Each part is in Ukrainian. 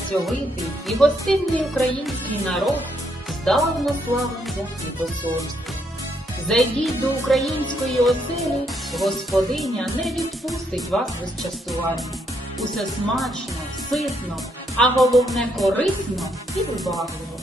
працьовитий і гостинний український народ здавна славився хлібосольством. Зайдіть до української оселі, господиня не відпустить вас без частування. Усе смачно, ситно, а головне корисно і вибагливо.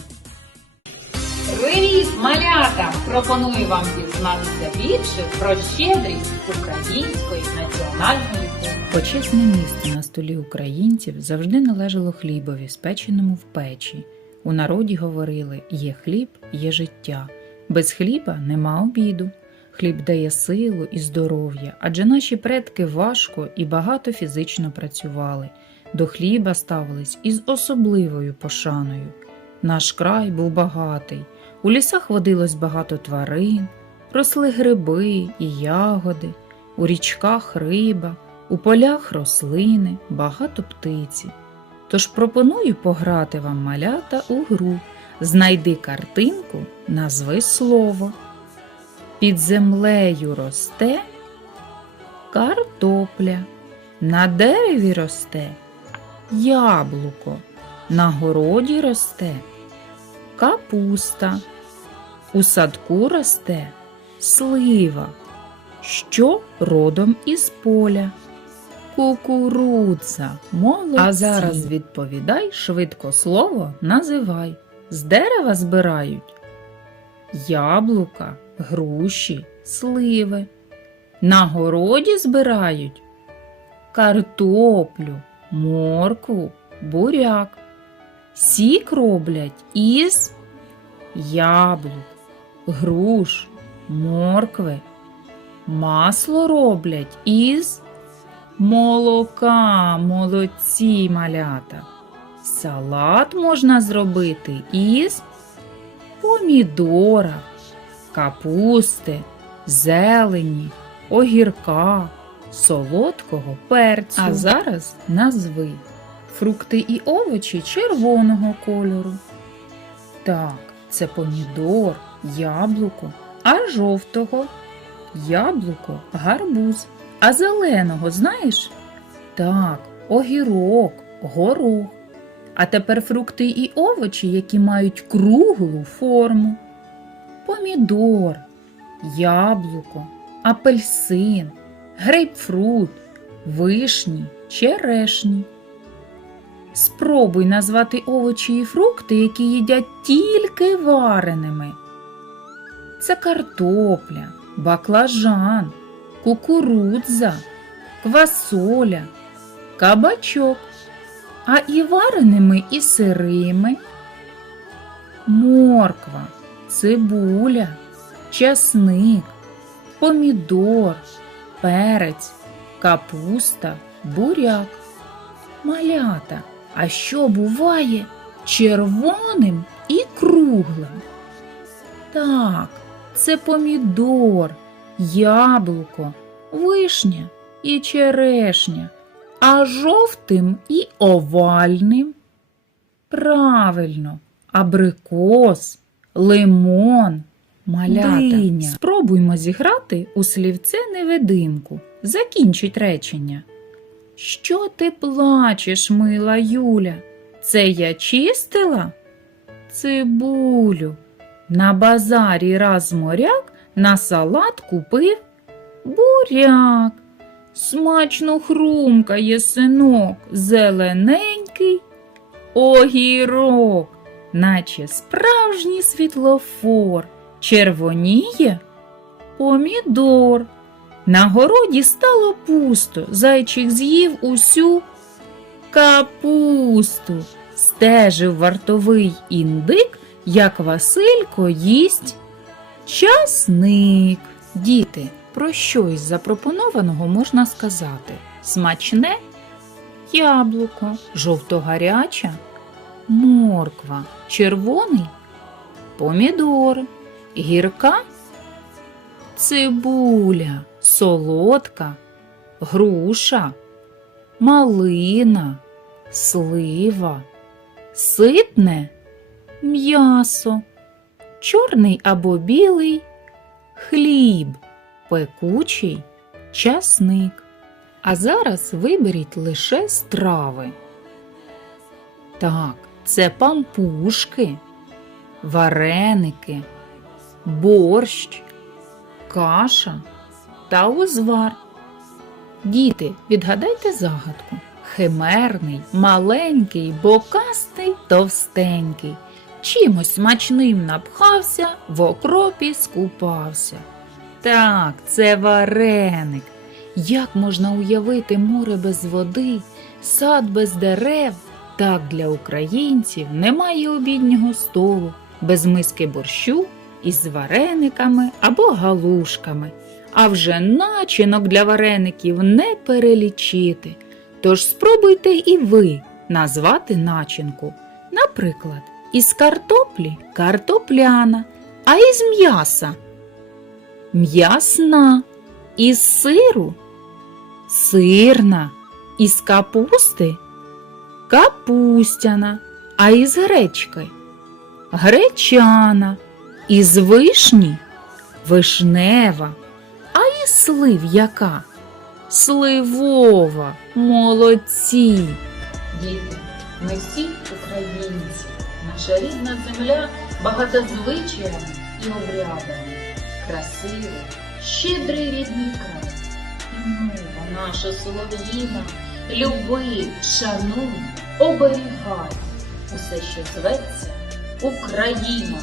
Привіт, малята! Пропоную вам дізнатися більше про щедрість української національної. Почесне місце на столі українців завжди належало хлібові, спеченому в печі. У народі говорили: є хліб, є життя. Без хліба нема обіду. Хліб дає силу і здоров'я, адже наші предки важко і багато фізично працювали. До хліба ставились із особливою пошаною. Наш край був багатий. У лісах водилось багато тварин, росли гриби і ягоди, у річках риба, у полях рослини, багато птиці. Тож пропоную пограти вам малята у гру. Знайди картинку, назви слово. Під землею росте картопля, на дереві росте яблуко, на городі росте капуста, у садку росте слива, що родом із поля. Кукурудза, молодці. А зараз відповідай швидко слово називай. З дерева збирають яблука, груші, сливи. На городі збирають картоплю, моркву, буряк. Сік роблять із яблук, груш, моркви. Масло роблять із молока, молодці малята. Салат можна зробити із помідора, капусти, зелені, огірка, солодкого перцю. А зараз назви фрукти і овочі червоного кольору. Так, це помідор, яблуко, а жовтого яблуко, гарбуз. А зеленого знаєш? Так, огірок, горох. А тепер фрукти і овочі, які мають круглу форму. Помідор, яблуко, апельсин, грейпфрут, вишні, черешні. Спробуй назвати овочі і фрукти, які їдять тільки вареними. Це картопля, баклажан, кукурудза, квасоля, кабачок, а і вареними і сирими. Морква, цибуля, часник, помідор, перець, капуста, буряк. Малята, а що буває червоним і круглим? Так, це помідор, яблуко, вишня і черешня, а жовтим і овальним. Правильно, абрикос, лимон, малята. Диня. Спробуймо зіграти у слівце невидимку. Закінчить речення. Що ти плачеш, мила Юля? Це я чистила? Цибулю. На базарі раз моряк на салат купив буряк. Смачно хрумкає синок, зелененький огірок, наче справжній світлофор, червоніє помідор. На городі стало пусто, зайчик з'їв усю капусту. Стежив вартовий індик, як Василько їсть часник. Діти, про що із запропонованого можна сказати? Смачне? Яблуко, жовто-гаряча, морква, червоний? Помідор, гірка? Цибуля, солодка, груша, малина, слива, ситне? М'ясо, чорний або білий хліб, пекучий часник. А зараз виберіть лише страви. Так, це пампушки, вареники, борщ, каша та узвар. Діти, відгадайте загадку. Химерний, маленький, бокастий, товстенький. Чимось смачним напхався, в окропі скупався. Так, це вареник. Як можна уявити море без води, сад без дерев? Так для українців немає обіднього столу без миски борщу із варениками або галушками. А вже начинок для вареників не перелічити. Тож спробуйте і ви назвати начинку. Наприклад, із картоплі картопляна, а із м'яса м'ясна, із сиру сирна, із капусти капустяна, а із гречки гречана, із вишні вишнева, а із слив яка? Сливова, молодці. Діти, ми всі українці. Наша рідна земля багата звичаями і обрядами. Красивий, щедрий рідний край. І мова наша солов'їна, люби, шануй, оберігай. Усе, що зветься Україна.